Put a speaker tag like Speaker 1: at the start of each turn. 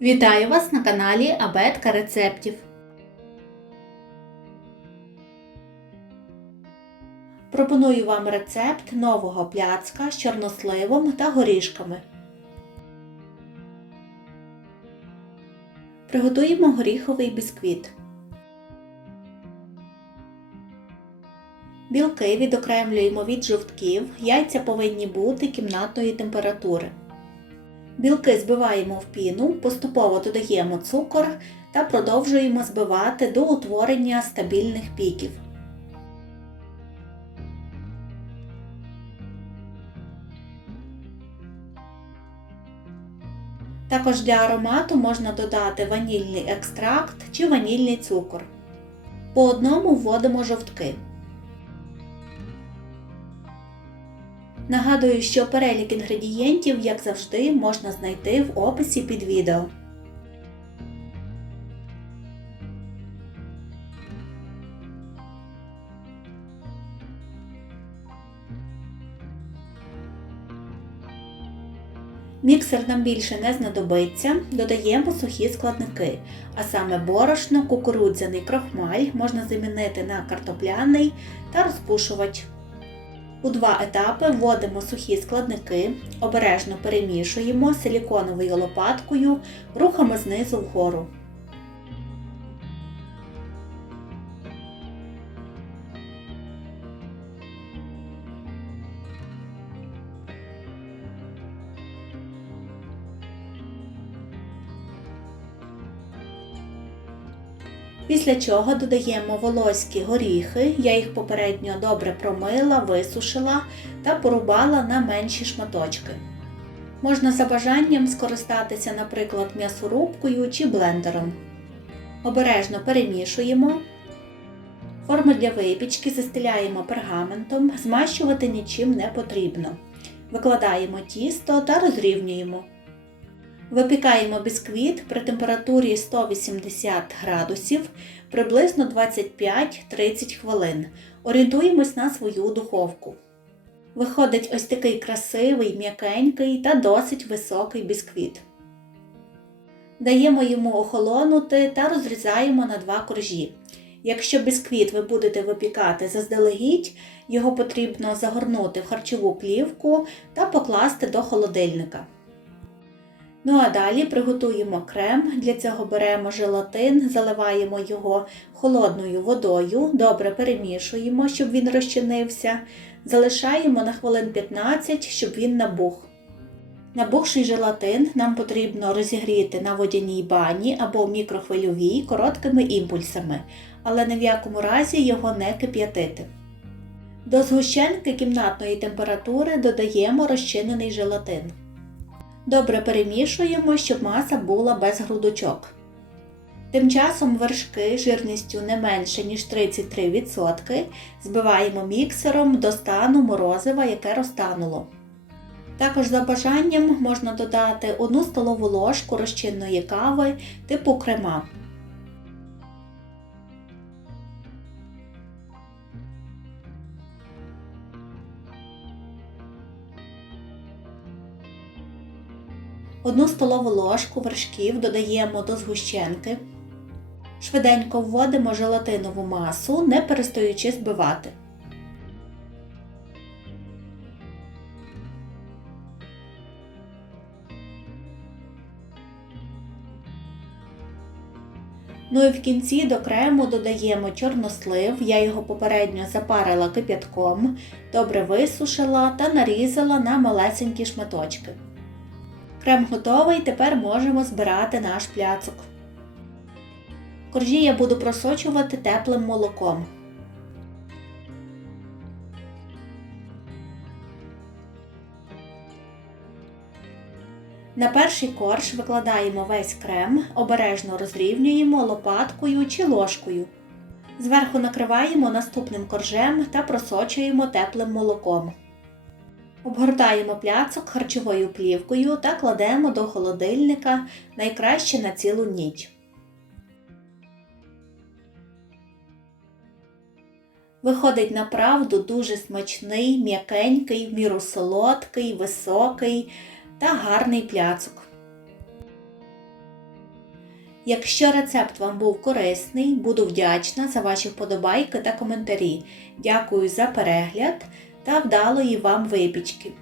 Speaker 1: Вітаю вас на каналі Абетка рецептів. Пропоную вам рецепт нового пляцка з чорносливом та горішками. Приготуємо горіховий бісквіт. Білки відокремлюємо від жовтків, яйця повинні бути кімнатної температури. Білки збиваємо в піну, поступово додаємо цукор та продовжуємо збивати до утворення стабільних піків. Також для аромату можна додати ванільний екстракт чи ванільний цукор. По одному вводимо жовтки. Нагадую, що перелік інгредієнтів, як завжди, можна знайти в описі під відео. Міксер нам більше не знадобиться, додаємо сухі складники, а саме борошно, кукурудзяний крохмаль можна замінити на картопляний та розпушувач. У два етапи вводимо сухі складники, обережно перемішуємо силіконовою лопаткою, рухами знизу вгору. Після чого додаємо волоські горіхи, я їх попередньо добре промила, висушила та порубала на менші шматочки. Можна за бажанням скористатися, наприклад, м'ясорубкою чи блендером. Обережно перемішуємо. Форму для випічки застеляємо пергаментом, змащувати нічим не потрібно. Викладаємо тісто та розрівнюємо. Випікаємо бісквіт при температурі 180 градусів приблизно 25-30 хвилин. Орієнтуємось на свою духовку. Виходить ось такий красивий, м'якенький та досить високий бісквіт. Даємо йому охолонути та розрізаємо на два коржі. Якщо бісквіт ви будете випікати заздалегідь, його потрібно загорнути в харчову плівку та покласти до холодильника. Ну а далі приготуємо крем. Для цього беремо желатин, заливаємо його холодною водою, добре перемішуємо, щоб він розчинився. Залишаємо на хвилин 15, щоб він набух. Набухший желатин нам потрібно розігріти на водяній бані або мікрохвильовій короткими імпульсами, але ні в якому разі його не кип'ятити. До згущенки кімнатної температури додаємо розчинений желатин. Добре перемішуємо, щоб маса була без грудочок. Тим часом вершки жирністю не менше, ніж 33% збиваємо міксером до стану морозива, яке розтануло. Також за бажанням можна додати 1 столову ложку розчинної кави типу крема. Одну столову ложку вершків додаємо до згущенки. Швиденько вводимо желатинову масу, не перестаючи збивати. Ну і в кінці до крему додаємо чорнослив, я його попередньо запарила кип'ятком, добре висушила та нарізала на малесенькі шматочки. Крем готовий, тепер можемо збирати наш пляцок. Коржі я буду просочувати теплим молоком. На перший корж викладаємо весь крем, обережно розрівнюємо лопаткою чи ложкою. Зверху накриваємо наступним коржем та просочуємо теплим молоком. Обгортаємо пляцок харчовою плівкою та кладемо до холодильника найкраще на цілу ніч. Виходить направду дуже смачний, м'якенький, в міру солодкий, високий та гарний пляцок. Якщо рецепт вам був корисний, буду вдячна за ваші вподобайки та коментарі. Дякую за перегляд та вдалої вам випічки!